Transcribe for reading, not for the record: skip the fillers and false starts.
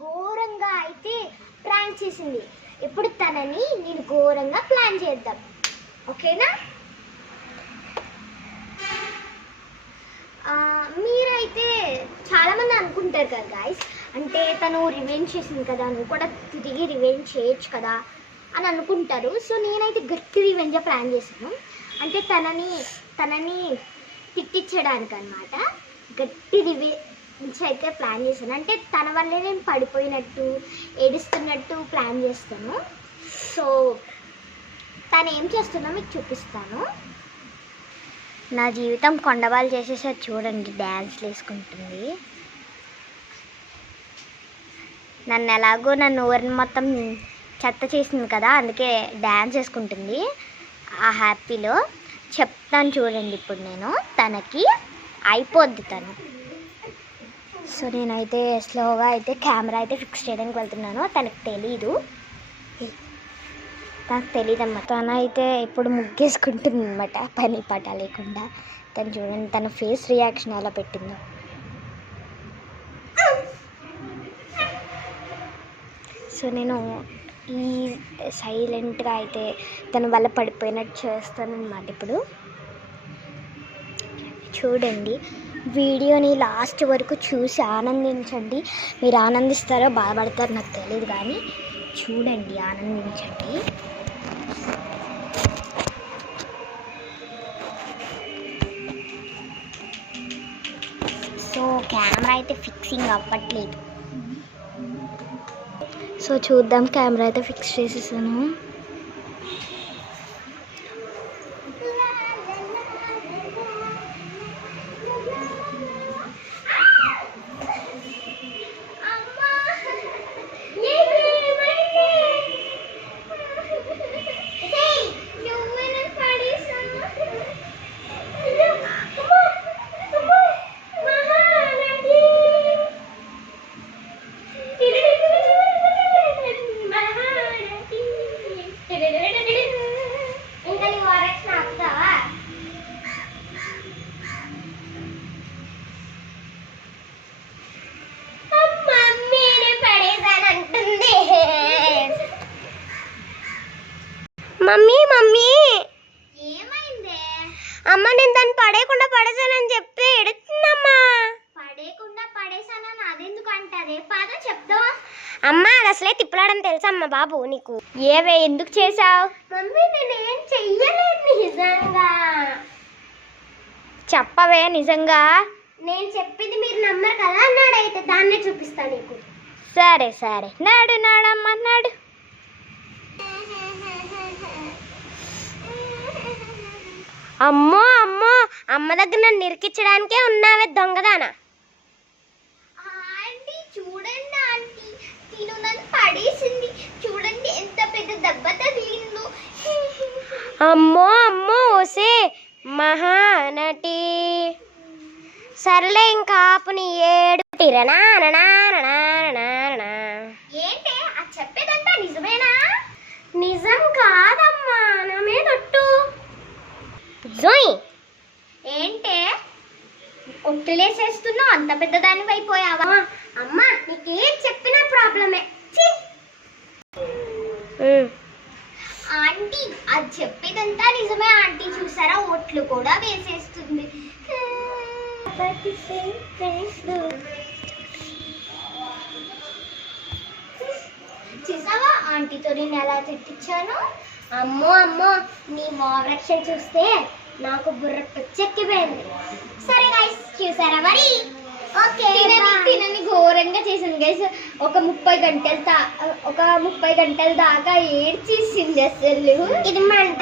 ఘోరంగా అయితే ప్రాంక్ చేసింది. ఇప్పుడు తనని నేను ఘోరంగా ప్లాన్ చేద్దాం, ఓకేనా? మీరైతే చాలామంది అనుకుంటారు కదా గాయస్, అంటే తను రివెంజ్ చేసింది కదా, నువ్వు కూడా తిరిగి రివెంజ్ చేయొచ్చు కదా అని అనుకుంటారు. సో నేనైతే గట్టి రివెంజ్ ప్లాన్ చేశాను. అంటే తనని తిట్టించడానికి అనమాట గట్టి రివెంజ్ అయితే ప్లాన్ చేశాను. అంటే తన వల్లే నేను పడిపోయినట్టు ఏడుస్తున్నట్టు ప్లాన్ చేస్తాను. సో తను ఏం చేస్తుందో మీకు చూపిస్తాను. నా జీవితం కొండవాళ్ళు చేసేసారు చూడండి, డ్యాన్స్లు వేసుకుంటుంది. నన్ను ఊరిని మొత్తం చెత్త చేసింది కదా, అందుకే డ్యాన్స్ వేసుకుంటుంది. ఆ హ్యాపీలో చెప్తాను చూడండి. ఇప్పుడు నేను తనకి అయిపోద్ది తను. సో నేనైతే స్లోగా అయితే కెమెరా అయితే ఫిక్స్ చేయడానికి వెళ్తున్నాను. తనకు తెలియదమ్మా. తనైతే ఇప్పుడు ముగ్గేసుకుంటుంది అనమాట, పని పాట లేకుండా. తను చూడండి తన ఫేస్ రియాక్షన్ ఎలా పెట్టిందో. సో నేను ఈ సైలెంట్గా అయితే తన వల్ల పడిపోయినట్టు చేస్తాను అనమాట. ఇప్పుడు చూడండి, వీడియోని లాస్ట్ వరకు చూసి ఆనందించండి. మీరు ఆనందిస్తారో బాధపడతారో నాకు తెలియదు, కానీ చూడండి, ఆనందించండి. సో కెమెరా అయితే ఫిక్సింగ్ అవ్వట్లేదు. సో చూద్దాం, కెమెరా అయితే ఫిక్స్ చేసేసాను. మమ్మీ ఏమైందే? అమ్మ నేను దాన్ని పడేయకుండా పడేసానని చెప్పి ఎడుతుందమ్మా. పడేయకుండా పడేసానని అదెందుకు అంటదే? పద చెప్తావా? అమ్మ అది అసలే తిప్పలాడని తెలుసమ్మా బాబు నీకు. ఏవే ఎందుకు చేసావు? మమ్మీ నేనేం చెయ్యలేదు నిజంగా. చెప్పవే నిజంగా. నేను చెప్పింది మీరు నమ్మరు కదా, నాడైతే దాన్నే చూపిస్తా నీకు. సరే నాడమ్మా నాడు. అమ్మో అమ్మ దగ్గర నన్ను నిరికించడానికే ఉన్నావే దొంగదానా. ఆంటీ చూడండి, ఆంటీ తిను నన్ను పడేసింది. చూడండి ఎంత పెద్ద దెబ్బ తగిలిందో. అమ్మో ఓసే మహానటి. సర్లే ఇంకా ఆపుని ఏడు. ఏంటే అది చెప్పేదంతా నిజమేనా? నిజం కాదమ్మా, నా మీద ఒట్టు. జోయ్ ఏంటే ఒట్టులేసేస్తున్నావు? అంత పెద్దదానివి అయిపోయావా? అమ్మా నీకేం చెప్పినా ప్రాబ్లమే. ఆంటీ అది చెప్పేదంతా నిజమే ఆంటీ. చూసారా ఒట్లు కూడా వేసేస్తుంది. చూసావా ఆంటీతో నేను ఎలా తిట్టించాను? అమ్మో నీ ఓవరాక్షన్ చూస్తే నాకు బుర్ర పిచ్చెక్కిపోయింది. సరే గైస్ చూసారా మరి? ఓకే తినని ఘోరంగా చేసింది గైస్. ఒక 30 గంటల దాకా ఏడ్చేసింది అసలు. ఇది మంట